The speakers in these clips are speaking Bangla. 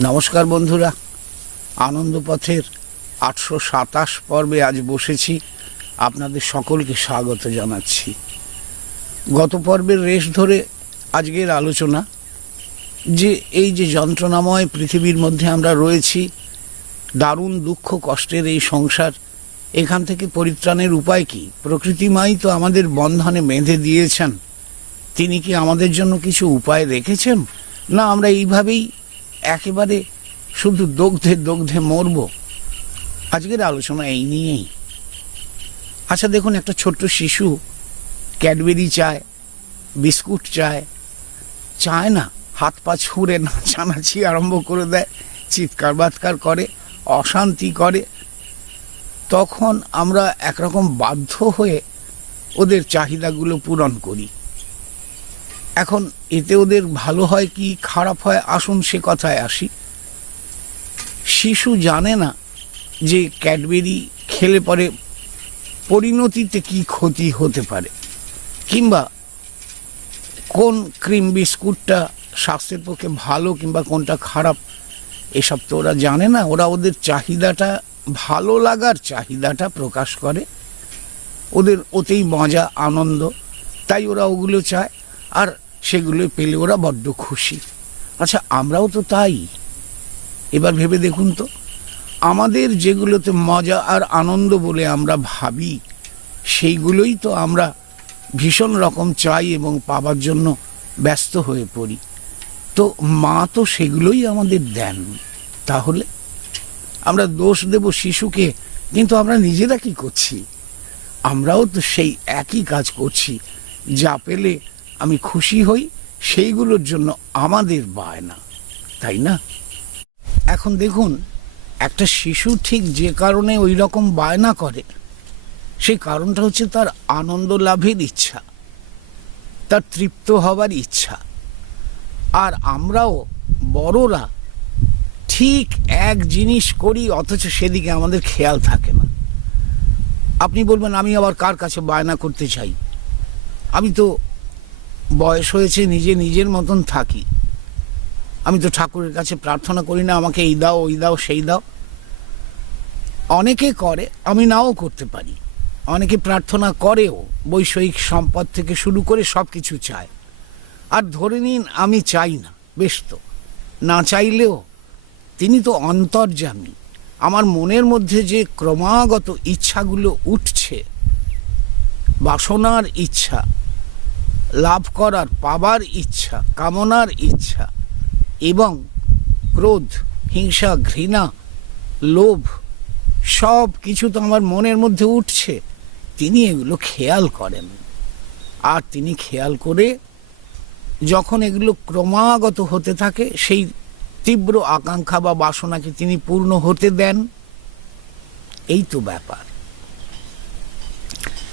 নমস্কার বন্ধুরা। আনন্দপথের আটশো সাতাশ পর্বে আজ বসেছি। আপনাদের সকলকে স্বাগত জানাচ্ছি। গত পর্বের রেশ ধরে আজকের আলোচনা যে এই যে যন্ত্রণাময় পৃথিবীর মধ্যে আমরা রয়েছি, দারুণ দুঃখ কষ্টের এই সংসার, এখান থেকে পরিত্রাণের উপায় কি? প্রকৃতি মাই তো আমাদের বন্ধনে বেঁধে দিয়েছেন। তিনি কি আমাদের জন্য কিছু উপায় রেখেছেন? না, আমরা এইভাবেই একেবারে শুধু দগ্ধে দগ্ধে মরব। আজকের আলোচনা এই নিয়েই। আচ্ছা দেখুন, একটা ছোট্ট শিশু ক্যাডবেরি চায়, বিস্কুট চায় চায় না, হাত পা ছুঁড়ে নাচানাচি আরম্ভ করে দেয়, চিৎকার বাৎকার করে, অশান্তি করে। তখন আমরা একরকম বাধ্য হয়ে ওদের চাহিদাগুলো পূরণ করি। এখন এতে ওদের ভালো হয় কি, খারাপ হয়? আসুন সে কথায় আসি। শিশু জানে না যে ক্যাডবেরি খেলে পরে পরিণতিতে কি ক্ষতি হতে পারে, কিংবা কোন ক্রিম বিস্কুটটা স্বাস্থ্যের পক্ষে ভালো কিংবা কোনটা খারাপ, এসব তো ওরা জানে না। ওরা ওদের চাহিদাটা, ভালো লাগার চাহিদাটা প্রকাশ করে। ওদের ওতেই মজা, আনন্দ। তাই ওরা ওগুলো চায়। আর সেগুলো পেলে ওরা বড্ড খুশি। আচ্ছা আমরাও তো তাই। এবার ভেবে দেখুন তো, আমাদের যেগুলোতে মজা আর আনন্দ বলে আমরা ভাবি, সেইগুলোই তো আমরা ভীষণ রকম চাই এবং পাবার জন্য ব্যস্ত হয়ে পড়ি। তো মা তো সেগুলোই আমাদের দেন। তাহলে আমরা দোষ দেব শিশুকে, কিন্তু আমরা নিজেরা কি করছি? আমরাও তো সেই একই কাজ করছি, যা পেলে আমি খুশি হই, সেইগুলোর জন্য আমাদের বায়না, তাই না? এখন দেখুন, একটা শিশু ঠিক যে কারণে ওই রকম বায়না করে, সেই কারণটা হচ্ছে তার আনন্দ লাভের ইচ্ছা, তার তৃপ্ত হবার ইচ্ছা। আর আমরাও বড়রা ঠিক এক জিনিস করি, অথচ সেদিকে আমাদের খেয়াল থাকে না। আপনি বলবেন, আমি আবার কার কাছে বায়না করতে চাই? আমি তো বয়স হয়েছে, নিজে নিজের মতন থাকি। আমি তো ঠাকুরের কাছে প্রার্থনা করি না, আমাকে এই দাও, ওই দাও, সেই দাও। অনেকে করে, আমি নাও করতে পারি। অনেকে প্রার্থনা করেও, বৈষয়িক সম্পদ থেকে শুরু করে সব কিছু চায়। আর ধরে নিন, আমি চাই না, বেশ তো। না চাইলেও, তিনি তো অন্তর্যামী। আমার মনের মধ্যে যে ক্রমাগত ইচ্ছাগুলো উঠছে, বাসনার ইচ্ছা লাভ করার, পাবার ইচ্ছা, কামনার ইচ্ছা এবং ক্রোধ, হিংসা, ঘৃণা, লোভ সব কিছু তো আমার মনের মধ্যে উঠছে। তিনি এগুলো খেয়াল করেন। আর তিনি খেয়াল করে যখন এগুলো ক্রমাগত হতে থাকে, সেই তীব্র আকাঙ্ক্ষা বা বাসনাকে তিনি পূর্ণ হতে দেন। এই তো ব্যাপার।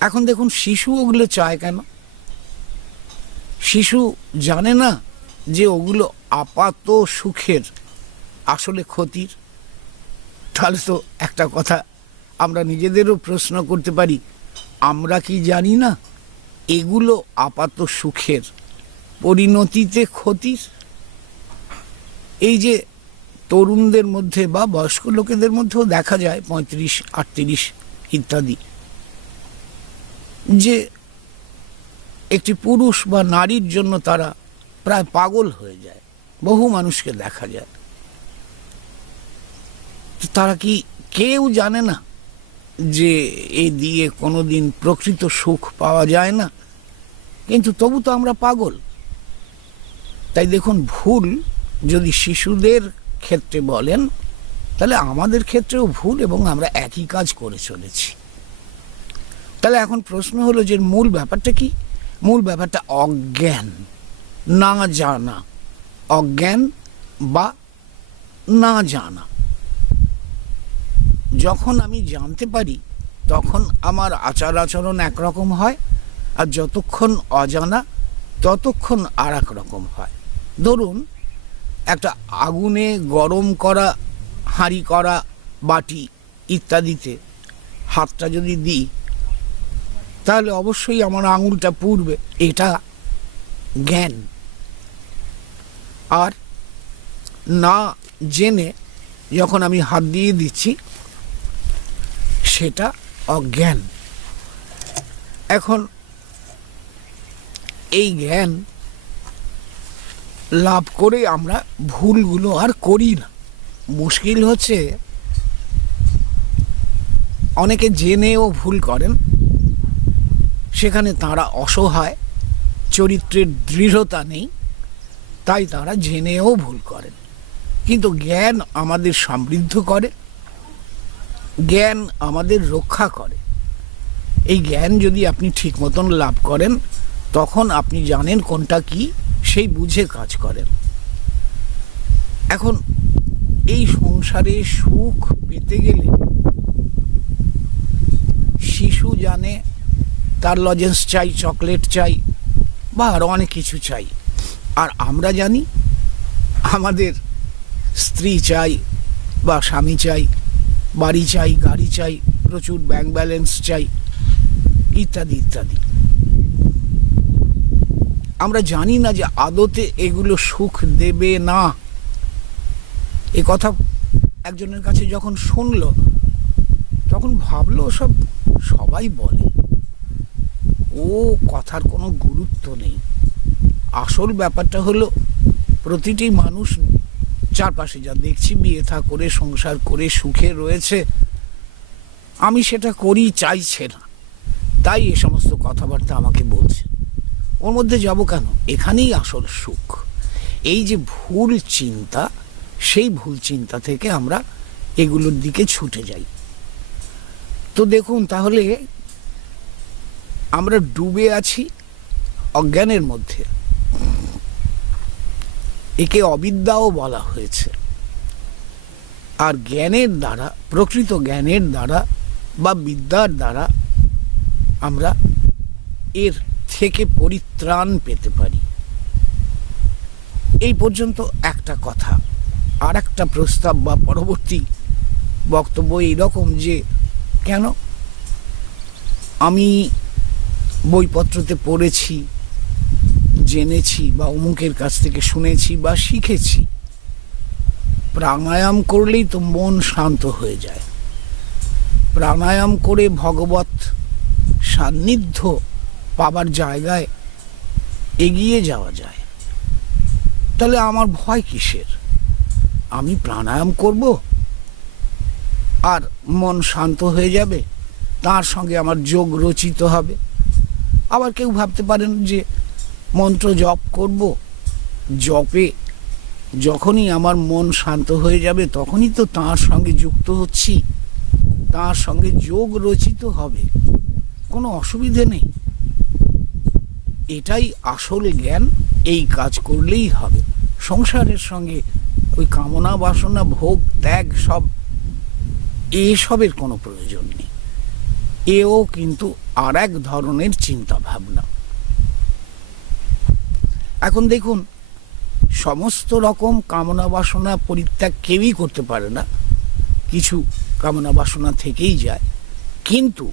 এখন দেখুন, শিশু ওগুলো চায় কেন? শিশু জানে না যে ওগুলো আপাত সুখের আসলে ক্ষতির। তাহলে তো একটা কথা, আমরা নিজেদেরও প্রশ্ন করতে পারি, আমরা কি জানি না এগুলো আপাত সুখের পরিণতিতে ক্ষতির? এই যে তরুণদের মধ্যে বা বয়স্ক লোকেদের মধ্যেও দেখা যায়, পঁয়ত্রিশ, আটত্রিশ ইত্যাদি, যে একটি পুরুষ বা নারীর জন্য তারা প্রায় পাগল হয়ে যায়, বহু মানুষকে দেখা যায়। তারা কি কেউ জানে না যে এ দিয়ে কোনো দিন প্রকৃত সুখ পাওয়া যায় না? কিন্তু তবু তো আমরা পাগল। তাই দেখুন, ভুল যদি শিশুদের ক্ষেত্রে বলেন, তাহলে আমাদের ক্ষেত্রেও ভুল এবং আমরা একই কাজ করে চলেছি। তাহলে এখন প্রশ্ন হলো যে মূল ব্যাপারটা কি? মূল ব্যাপারটা অজ্ঞান, না জানা। অজ্ঞান বা না জানা। যখন আমি জানতে পারি, তখন আমার আচার আচরণ একরকম হয়, আর যতক্ষণ অজানা, ততক্ষণ আর এক রকম হয়। ধরুন, একটা আগুনে গরম করা, হাঁড়ি করা, বাটি ইত্যাদিতে হাতটা যদি দিই তাহলে অবশ্যই আমার আঙুলটা পুড়বে। এটা জ্ঞান। আর না জেনে যখন আমি হাত দিয়ে দিচ্ছি, সেটা অজ্ঞান। এখন এই জ্ঞান লাভ করে আমরা ভুলগুলো আর করি না। মুশকিল হচ্ছে, অনেকে জেনেও ভুল করেন সেখানে তারা অসহায়, চরিত্রের দৃঢ়তা নেই, তাই তারা জেনেও ভুল করেন। কিন্তু জ্ঞান আমাদের সমৃদ্ধ করে, জ্ঞান আমাদের রক্ষা করে। এই জ্ঞান যদি আপনি ঠিক মতন লাভ করেন, তখন আপনি জানেন কোনটা কি, সেই বুঝে কাজ করেন। এখন, এই সংসারে সুখ পেতে গেলে, শিশু জানে তার লজেন্স চাই চকলেট চাই, বা আরও অনেক কিছু চাই। আর আমরা জানি, আমাদের স্ত্রী চাই, বা স্বামী চাই, বাড়ি চাই, গাড়ি চাই, প্রচুর ব্যাংক ব্যালেন্স চাই, ইত্যাদি ইত্যাদি। আমরা জানি না যে আদতে এগুলো সুখ দেবে না। এ কথা একজনের কাছে যখন শুনলো, তখন ভাবলো সব সবাই বলে। ও কথার কোনো গুরুত্ব নেই। আসল ব্যাপারটা হলো, প্রতিটি মানুষ চারপাশে যা দেখছি বিয়ে থা করে, সংসার করে, সুখে রয়েছে, আমি সেটা করি, চাইছে না। তাই এ সমস্ত কথাবার্তা আমাকে বলছে। ওর মধ্যে যাব কেন? এখানেই আসল সুখ। এই যে ভুল চিন্তা, সেই ভুল চিন্তা থেকে আমরা এগুলোর দিকে ছুটে যাই। তো দেখুন, তাহলে আমরা ডুবে আছি অজ্ঞানের মধ্যে। একে অবিদ্যাও বলা হয়েছে। আর জ্ঞানের দ্বারা, প্রকৃত জ্ঞানের দ্বারা বা বিদ্যার দ্বারা আমরা এর থেকে পরিত্রাণ পেতে পারি। এই পর্যন্ত একটা কথা। আর একটা প্রস্তাব বা পরবর্তী বক্তব্য এইরকম যে, কেন? আমি বইপত্রতে পড়েছি, জেনেছি বা অমুকের কাছ থেকে শুনেছি বা শিখেছি, প্রাণায়াম করলেই তো মন শান্ত হয়ে যায়। প্রাণায়াম করে ভগবত সান্নিধ্য পাবার জায়গায় এগিয়ে যাওয়া যায়। তাহলে আমার ভয় কিসের? আমি প্রাণায়াম করব? আর মন শান্ত হয়ে যাবে, তার সঙ্গে আমার যোগ রচিত হবে। আবার কেউ ভাবতে পারেন যে মন্ত্র জপ করব? জপে যখনই আমার মন শান্ত হয়ে যাবে, তখনই তো তার সঙ্গে যুক্ত হচ্ছি। তার সঙ্গে যোগ রচিত হবে। কোনো অসুবিধে নেই। এটাই আসল জ্ঞান, এই কাজ করলেই হবে। সংসারের সঙ্গে ওই কামনা বাসনা ভোগ ত্যাগ সব, এসবের কোনো প্রয়োজন নেই। এও কিন্তু আর এক ধরনের চিন্তা ভাবনা এখন দেখুন, সমস্ত রকম কামনা বাসনা পরিত্যাগ কেউই করতে পারে না। কিছু কামনা বাসনা থেকেই যায়। কিন্তু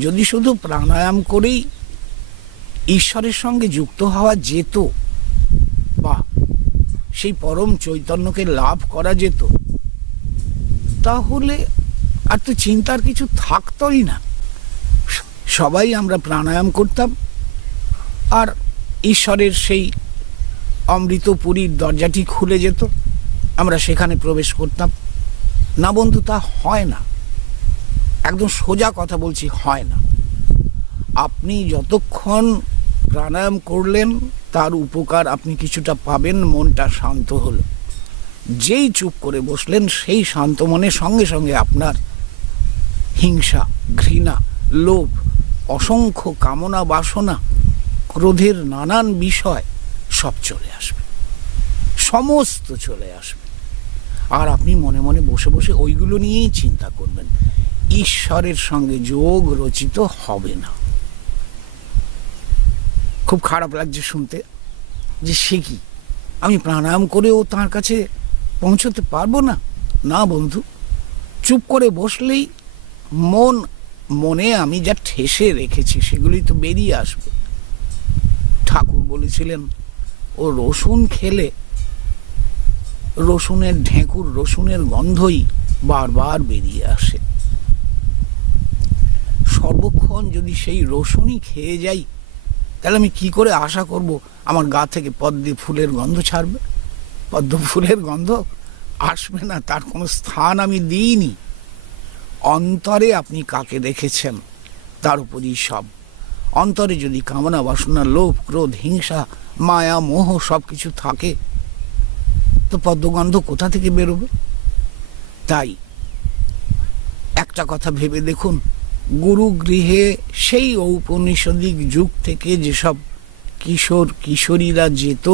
যদি শুধু প্রাণায়াম করেই ঈশ্বরের সঙ্গে যুক্ত হওয়া যেত, বা সেই পরম চৈতন্যকে লাভ করা যেত, তাহলে আর তো চিন্তার কিছু থাকতোই না। সবাই আমরা প্রাণায়াম করতাম। আর ঈশ্বরের সেই অমৃতপুরীর দরজাটি খুলে যেত। আমরা সেখানে প্রবেশ করতাম। না বন্ধু, তা হয় না। একদম সোজা কথা বলছি, হয় না। আপনি যতক্ষণ প্রাণায়াম করলেন, তার উপকার আপনি কিছুটা পাবেন, মনটা শান্ত হলো। যেই চুপ করে বসলেন, সেই শান্ত মনে সঙ্গে সঙ্গে আপনার হিংসা, ঘৃণা, লোভ, অসংখ্য কামনা, বাসনা, ক্রোধের নানান বিষয় সব চলে আসবে। সমস্ত চলে আসবে। আর আপনি মনে মনে বসে বসে ওইগুলো নিয়েই চিন্তা করবেন, ঈশ্বরের সঙ্গে যোগ রচিত হবে না। খুব খারাপ লাগছে শুনতে যে সে কি? আমি প্রাণায়াম করেও তার কাছে পৌঁছতে পারব না? না বন্ধু, চুপ করে বসলেই মন, মনে আমি যা ঠেসে রেখেছি সেগুলি তো বেরিয়ে আসবে। ঠাকুর বলেছিলেন, ও রসুন খেলে, রসুনের ঢেঁকুর, রসুনের গন্ধই বারবার বেরিয়ে আসে। সর্বক্ষণ যদি সেই রসুনই খেয়ে যাই, তাহলে আমি কি করে আশা করব আমার গা থেকে পদ্মে ফুলের গন্ধ ছাড়বে? পদ্ম ফুলের গন্ধ আসবে না, তার কোনো স্থান আমি দিইনি। অন্তরে আপনি কাকে রেখেছেন তার উপরই সব। অন্তরে যদি কামনা, বাসনা, লোভ, ক্রোধ, হিংসা, মায়া, মোহ সব কিছু থাকে, তো পদ্মগন্ধ কোথা থেকে বেরোবে? তাই একটা কথা ভেবে দেখুন, গুরু গৃহে সেই ঔপনিষদিক যুগ থেকে যেসব কিশোর কিশোরীরা যেত,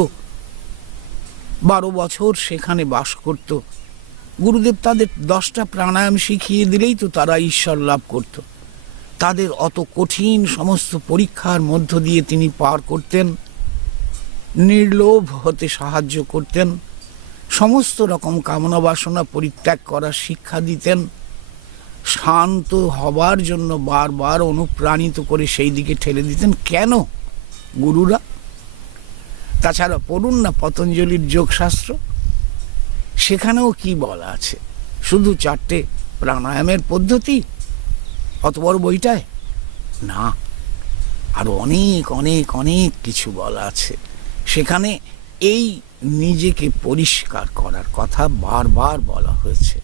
বারো বছর সেখানে বাস করত গুরুদেব তাদের দশটা প্রাণায়াম শিখিয়ে দিলেই তো তারা ঈশ্বর লাভ করত। তাদের অত কঠিন সমস্ত পরীক্ষার মধ্য দিয়ে তিনি পার করতেন, নির্লোভ হতে সাহায্য করতেন, সমস্ত রকম কামনা বাসনা পরিত্যাগ করার শিক্ষা দিতেন, শান্ত হবার জন্য বারবার অনুপ্রাণিত করে সেই দিকে ঠেলে দিতেন। কেন গুরুরা? তাছাড়া পড়ুন না পতঞ্জলির যোগশাস্ত্র। সেখানেও কি বলা আছে? শুধু চারটে প্রাণায়ামের পদ্ধতি? অত বড় বইটায়? না। আরও অনেক অনেক অনেক কিছু বলা আছে। সেখানে এই নিজেকে পরিষ্কার করার কথা বারবার বলা হয়েছে।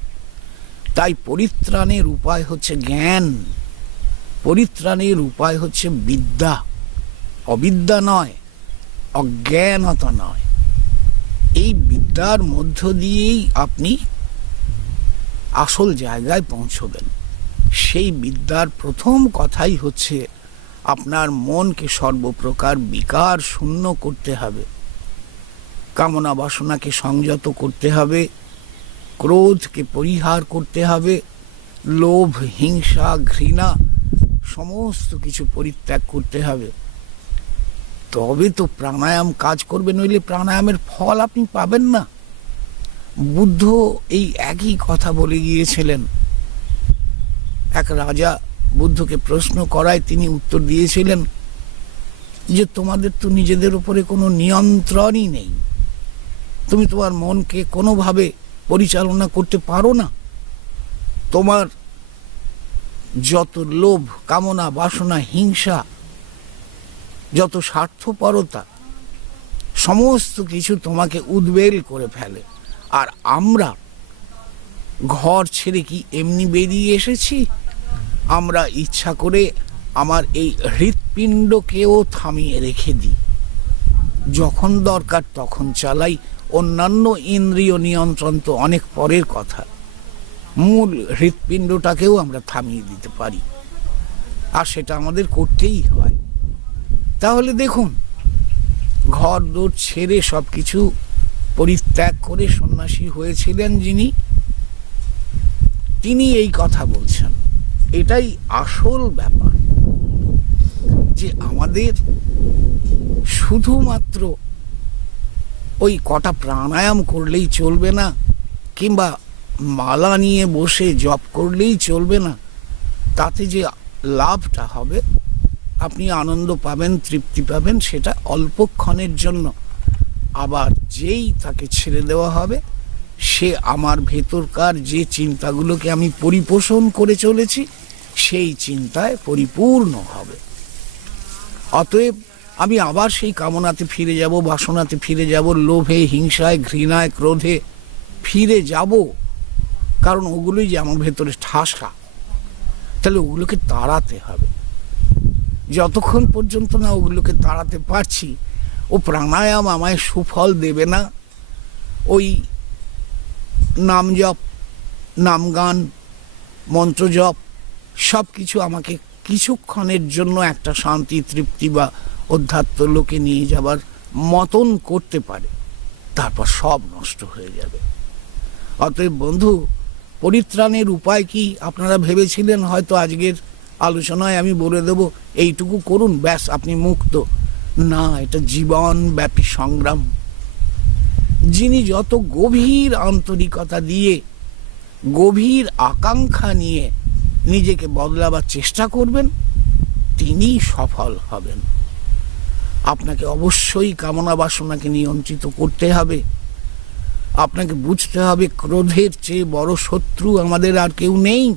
তাই পরিত্রাণের উপায় হচ্ছে জ্ঞান। পরিত্রাণের উপায় হচ্ছে বিদ্যা। অবিদ্যা নয়, অজ্ঞানতা নয়। এই বিদ্যার মধ্য দিয়েই আপনি আসল জায়গায় পৌঁছবেন। সেই বিদ্যার প্রথম কথাই হচ্ছে, আপনার মনকে সর্বপ্রকার বিকার শূন্য করতে হবে। কামনা বাসনাকে সংযত করতে হবে, ক্রোধকে পরিহার করতে হবে, লোভ, হিংসা, ঘৃণা, সমস্ত কিছু পরিত্যাগ করতে হবে। তবে তো প্রাণায়াম কাজ করবে, নইলে প্রাণায়ামের ফল আপনি পাবেন না। বুদ্ধ এই একই কথা বলে গিয়েছিলেন। এক রাজা বুদ্ধকে প্রশ্ন করায় তিনি উত্তর দিয়েছিলেন যে, তোমাদের তো নিজেদের উপরে কোনো নিয়ন্ত্রণই নেই। তুমি তোমার মনকে কোনোভাবে পরিচালনা করতে পারো না। তোমার যত লোভ, কামনা, বাসনা, হিংসা যত স্বার্থপরতা, সমস্ত কিছু তোমাকে উদ্বেল করে ফেলে। আর আমরা ঘর ছেড়ে কি এমনি বেরিয়ে এসেছি? আমরা ইচ্ছা করে আমার এই হৃৎপিণ্ডকেও থামিয়ে রেখে দিই। যখন দরকার তখন চালাই। অন্যান্য ইন্দ্রিয় নিয়ন্ত্রণ তো অনেক পরের কথা। মূল হৃৎপিণ্ডটাকেও আমরা থামিয়ে দিতে পারি। আর সেটা আমাদের করতেই হয়। তাহলে দেখুন, ঘর দৌড় ছেড়ে সব কিছু পরিত্যাগ করে সন্ন্যাসী হয়েছিলেন যিনি। তিনি এই কথা বলছেন। এটাই আসল ব্যাপার যে আমাদের শুধুমাত্র ওই কটা প্রাণায়াম করলেই চলবে না, কিংবা মালা নিয়ে বসে জপ করলেই চলবে না, তাতে যে লাভটা হবে আপনি আনন্দ পাবেন, তৃপ্তি পাবেন, সেটা অল্পক্ষণের জন্য। আবার যেই তাকে ছেড়ে দেওয়া হবে, সে আমার ভেতরকার যে চিন্তাগুলোকে আমি পরিপোষণ করে চলেছি, সেই চিন্তায় পরিপূর্ণ হবে। অতএব আমি আবার সেই কামনাতে ফিরে যাব, বাসনাতে ফিরে যাব, লোভে, হিংসায়, ঘৃণায়, ক্রোধে ফিরে যাব। কারণ ওগুলোই যে আমার ভেতরে ঠাসা। তাহলে ওগুলোকে তাড়াতে হবে। যতক্ষণ পর্যন্ত না ওগুলোকে তাড়াতে পারছি, ও প্রাণায়াম আমায় সুফল দেবে না। ওই নাম জপ, নাম গান, মন্ত্র জপ সব কিছু আমাকে কিছুক্ষণের জন্য একটা শান্তি, তৃপ্তি বা অধ্যাত্ম লোকে নিয়ে যাবার মতন করতে পারে। তারপর সব নষ্ট হয়ে যাবে। অতএব বন্ধু, পরিত্রাণের উপায় কি আপনারা ভেবেছিলেন হয়তো আজকের আলোচনায় আমি বলে দেব, এইটুকু করুন, ব্যাস, আপনি মুক্ত। না, এটা জীবনব্যাপী সংগ্রাম। যিনি যত গভীর আন্তরিকতা দিয়ে, গভীর আকাঙ্ক্ষা নিয়ে নিজেকে বদলাবার চেষ্টা করবেন, তিনি সফল হবেন। আপনাকে অবশ্যই কামনা বাসনাকে নিয়ন্ত্রিত করতে হবে। আপনাকে বুঝতে হবে, ক্রোধের চেয়ে বড় শত্রু আমাদের আর কেউ নেই।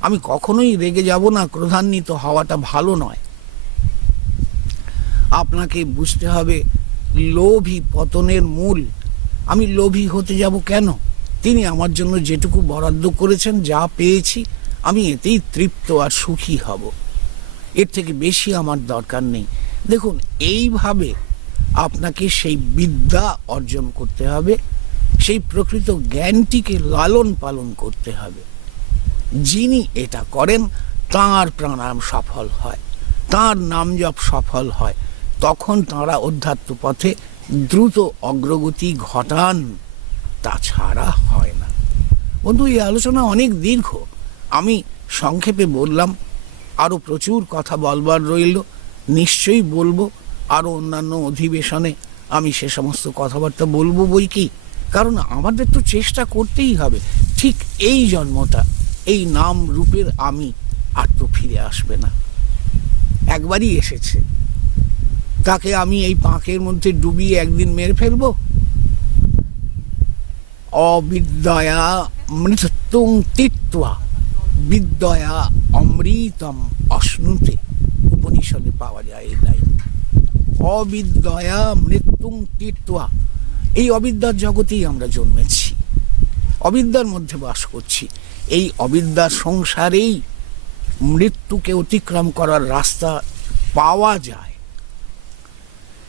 আমি কখনোই রেগে যাব না, ক্রোধান্বিত হওয়াটা ভালো নয়। আপনাকে বুঝতে হবে, লোভী পতনের মূল। আমি লোভী হতে যাব কেন? তিনি আমার জন্য যেটুকু বরাদ্দ করেছেন, যা পেয়েছি, আমি এতেই তৃপ্ত আর সুখী হব। এর থেকে বেশি আমার দরকার নেই। দেখুন, এইভাবে আপনাকে সেই বিদ্যা অর্জন করতে হবে, সেই প্রকৃত জ্ঞানটিকে লালন পালন করতে হবে। যিনি এটা করেন, তাঁর প্রাণায়াম সফল হয়, তাঁর নাম জপ সফল হয়। তখন তাঁরা অধ্যাত্ম পথে দ্রুত অগ্রগতি ঘটান, তাছাড়া হয় না। বন্ধু, এই আলোচনা অনেক দীর্ঘ। আমি সংক্ষেপে বললাম, আরও প্রচুর কথা বলবার রইল। নিশ্চয়ই বলব, আরও অন্যান্য অধিবেশনে আমি সে সমস্ত কথাবার্তা বলব বই কি? কারণ আমাদের তো চেষ্টা করতেই হবে। ঠিক এই জন্মটা। এই নাম রূপের আমি আর তো ফিরে আসবে না। একবারই এসেছে। তাকে আমি এই পাঁকের মধ্যে ডুবিয়ে একদিন মেরে ফেলব? অবিদ্যয়া মৃত্যুং তিত্বা বিদ্যয়া অমৃতম অশ্নুতে। উপনিষদে পাওয়া যায় এই লাইন। অবিদ্যয়া মৃত্যুং তিত্বা এই অবিদ্যার জগতেই আমরা জন্মেছি। অবিদ্যার মধ্যে বাস করছি। এই অবিদ্যার সংসারেই মৃত্যুকে অতিক্রম করার রাস্তা পাওয়া যায়।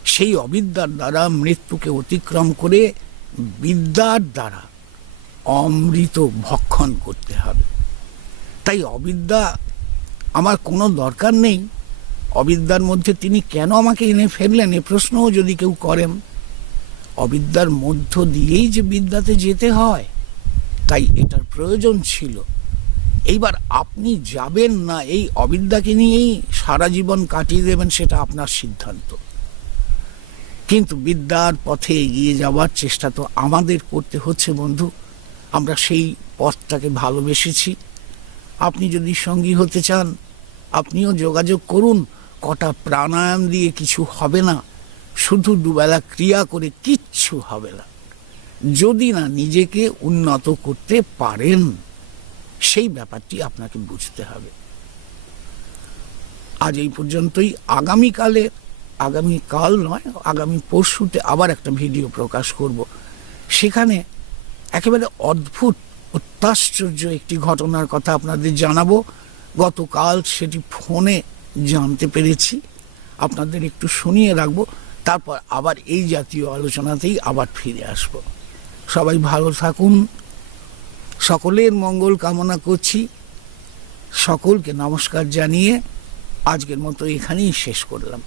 সেই অবিদ্যার দ্বারা মৃত্যুকে অতিক্রম করে বিদ্যার দ্বারা অমৃত ভক্ষণ করতে হবে। তাই অবিদ্যা আমার কোনো দরকার নেই। অবিদ্যার মধ্যে তিনি কেন আমাকে এনে ফেললেন এ প্রশ্নও যদি কেউ করেন। অবিদ্যার মধ্য দিয়েই যে বিদ্যাতে যেতে হয় তাই এটার প্রয়োজন ছিল। এইবার আপনি যাবেন না এই অবিদ্যাকে নিয়েই সারা জীবন কাটিয়ে দেবেন সেটা আপনার সিদ্ধান্ত। কিন্তু বিদ্যার পথে এগিয়ে যাওয়ার চেষ্টা তো আমাদের করতে হচ্ছে বন্ধু। আমরা সেই পথটাকে ভালোবেসেছি। আপনি যদি সঙ্গী হতে চান, আপনিও যোগাযোগ করুন। কটা প্রাণায়াম দিয়ে কিছু হবে না। শুধু দুবেলা ক্রিয়া করে কিচ্ছু হবে না। যদি না নিজেকে উন্নত করতে পারেন, সেই ব্যাপারটি আপনাকে বুঝতে হবে। আজ এই পর্যন্তই। আগামীকালে আগামী কাল নয়, আগামী পরশুতে আবার একটা ভিডিও প্রকাশ করব। সেখানে একেবারে অদ্ভুত, অত্যাশ্চর্য একটি ঘটনার কথা আপনাদের জানাব। গতকাল সেটি ফোনে জানতে পেরেছি। আপনাদের একটু শুনিয়ে রাখব। তারপর আবার এই জাতীয় আলোচনাতেই আবার ফিরে আসব। সবাই ভালো থাকুন। সকলের মঙ্গল কামনা করছি। সকলকে নমস্কার জানিয়ে আজকের মতো এখানেই শেষ করলাম।